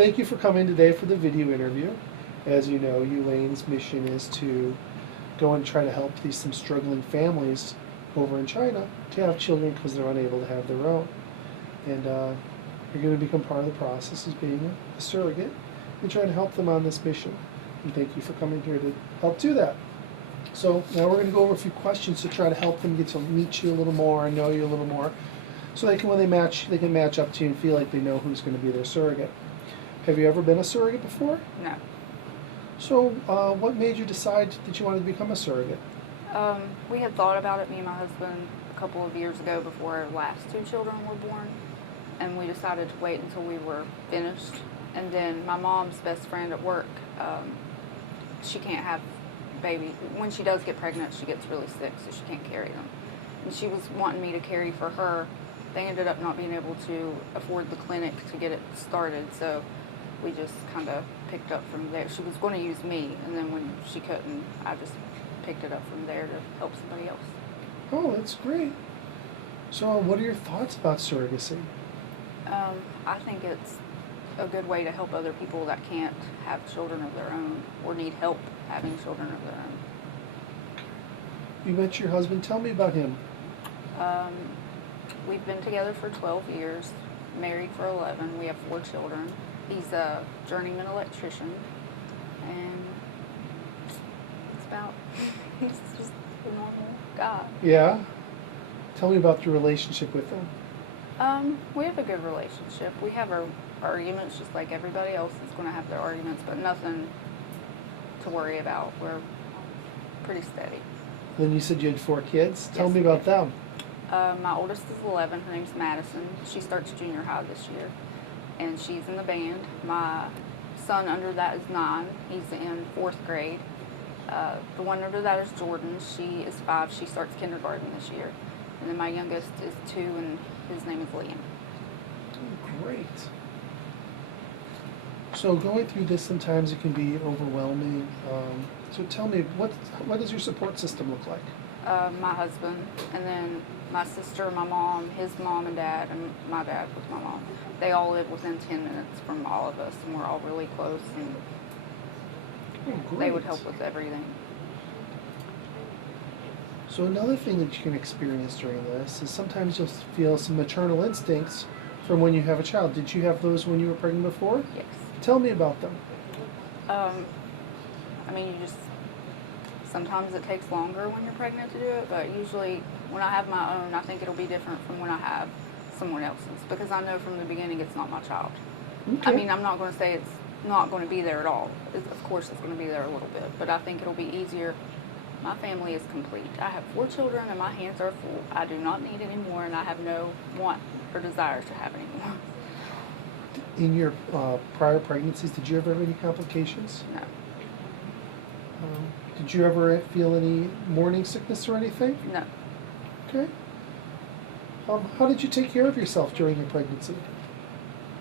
thank you for coming today for the video interview. As you know, Elaine's mission is to go and try to help some struggling families over in China to have children because they're unable to have their own. And you're going to become part of the process as being a surrogate and trying to help them on this mission. And thank you for coming here to help do that. So now we're going to go over a few questions to try to help them get to meet you a little more and know you a little more, so they can, when they can match up to you and feel like they know who's going to be their surrogate. Have you ever been a surrogate before? No. So what made you decide that you wanted to become a surrogate? We had thought about it, me and my husband, a couple of years ago before our last two children were born, and we decided to wait until we were finished. And then my mom's best friend at work, she can't have baby. When she does get pregnant, she gets really sick, so she can't carry them. And she was wanting me to carry for her. They ended up not being able to afford the clinic to get it started, so we just kind of picked up from there. She was going to use me, and then when she couldn't, I just picked it up from there to help somebody else. Oh, that's great. So what are your thoughts about surrogacy? I think it's a good way to help other people that can't have children of their own or need help having children of their own. You met your husband. Tell me about him. We've been together for 12 years, married for 11. We have 4 children. He's a journeyman electrician, and it's about, he's just a normal guy. Yeah? Tell me about your relationship with him. We have a good relationship. We have our arguments just like everybody else is going to have their arguments, but nothing to worry about. We're pretty steady. Then you said you had 4 kids. Tell Yes, me we about do. them. My oldest is 11. Her name's Madison. She starts junior high this year, and she's in the band. My son under that is 9. He's in 4th grade. The one under that is Jordan. She is 5. She starts kindergarten this year. And then my youngest is 2, and his name is Liam. Oh, great. So going through this, sometimes it can be overwhelming. So tell me, what does your support system look like? My husband, and then my sister, my mom, his mom and dad, and my dad with my mom. They all live within 10 minutes from all of us, and we're all really close, and Oh, they would great. help with everything. So another thing that you can experience during this is sometimes you'll feel some maternal instincts from when you have a child. Did you have those when you were pregnant before? Yes. Tell me about them. I mean, sometimes it takes longer when you're pregnant to do it, but usually when I have my own, I think it'll be different from when I have someone else's, because I know from the beginning it's not my child. Okay. I mean, I'm not going to say it's not going to be there at all. Of course it's going to be there a little bit, but I think it'll be easier. My family is complete. I have 4 children and my hands are full. I do not need any more, and I have no want or desire to have any more. In your prior pregnancies, did you ever have any complications? No. Did you ever feel any morning sickness or anything? No. Okay. How did you take care of yourself during your pregnancy?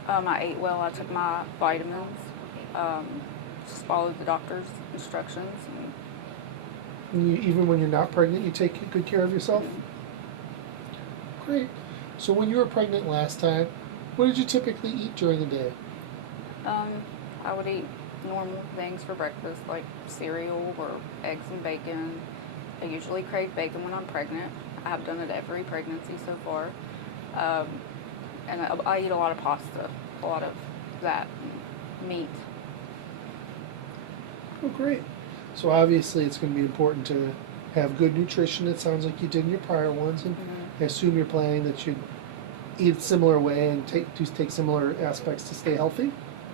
I ate well. I took my vitamins. Just followed the doctor's instructions. And even when you're not pregnant, you take good care of yourself? Great. So when you were pregnant last time, what did you typically eat during the day? I would eat normal things for breakfast, like cereal or eggs and bacon. I usually crave bacon when I'm pregnant. I have done it every pregnancy so far. And I eat a lot of pasta, a lot of that, and meat. Oh, great. So obviously it's going to be important to have good nutrition. It sounds like you did in your prior ones, and I assume you're planning that you'd eat a similar way and take similar aspects to stay healthy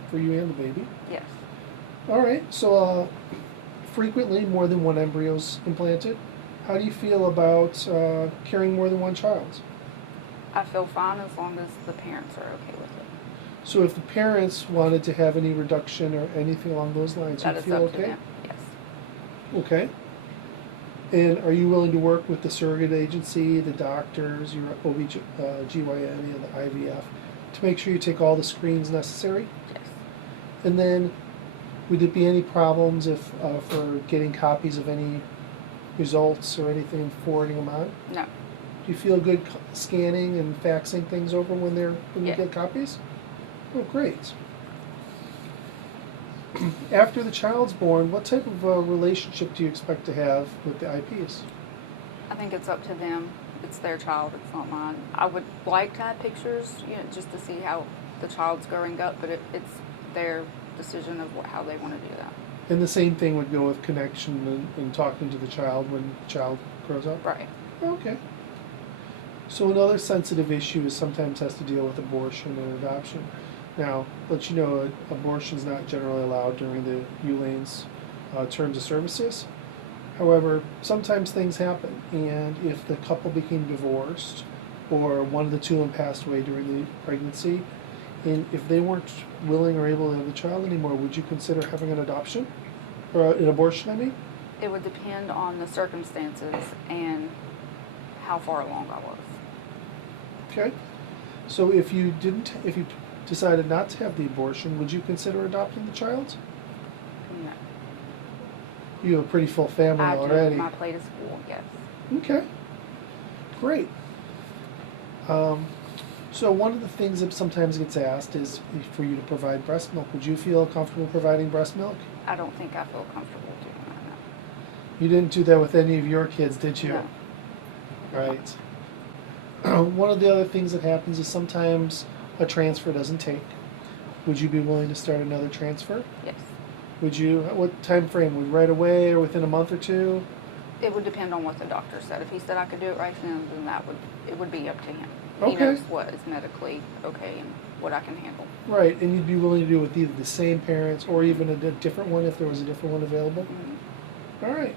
for you and the baby. Yes. All right. So frequently more than one embryo's implanted. How do you feel about carrying more than one child? I feel fine as long as the parents are okay with it. So if the parents wanted to have any reduction or anything along those lines, That you is feel up to okay? them. Yes. Okay. And are you willing to work with the surrogate agency, the doctors, your OB/GYN, and the IVF to make sure you take all the screens necessary? Yes. And then would there be any problems if for getting copies of any results or anything and forwarding them on? No. Do you feel good scanning and faxing things over when you Yeah. get copies? Oh, great. After the child's born, what type of relationship do you expect to have with the IPs? I think it's up to them. It's their child, it's not mine. I would like to have pictures, just to see how the child's growing up, but it's their decision of how they want to do that. And the same thing would go with connection and talking to the child when the child grows up? Right. Okay. So another sensitive issue is sometimes has to deal with abortion and adoption. Now, let you know, abortion is not generally allowed during the ULANE's terms of services. However, sometimes things happen, and if the couple became divorced, or one of the two of them passed away during the pregnancy, and if they weren't willing or able to have the child anymore, would you consider having an adoption? Or an abortion, I mean? It would depend on the circumstances and how far along I was. Okay. So if you decided not to have the abortion, would you consider adopting the child? No. You have a pretty full family I already. do. My plate is full, yes. Okay. Great. So one of the things that sometimes gets asked is for you to provide breast milk. Would you feel comfortable providing breast milk? I don't think I feel comfortable doing that. You didn't do that with any of your kids, did you? No. Right. One of the other things that happens is sometimes a transfer doesn't take. Would you be willing to start another transfer? Yes. Would you, what time frame? Would right away or within a month or two? It would depend on what the doctor said. If he said I could do it right then it would be up to him. Okay. He knows what is medically okay and what I can handle. Right, and you'd be willing to do it with either the same parents or even a different one if there was a different one available? Mm-hmm. All right.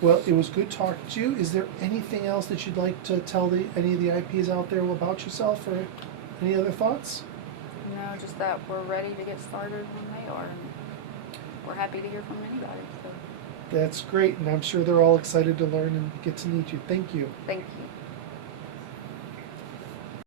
Well, it was good talking to you. Is there anything else that you'd like to tell any of the IPs out there about yourself, or any other thoughts? No, just that we're ready to get started when they are, and we're happy to hear from anybody. So That's great, and I'm sure they're all excited to learn and get to meet you. Thank you. thank you.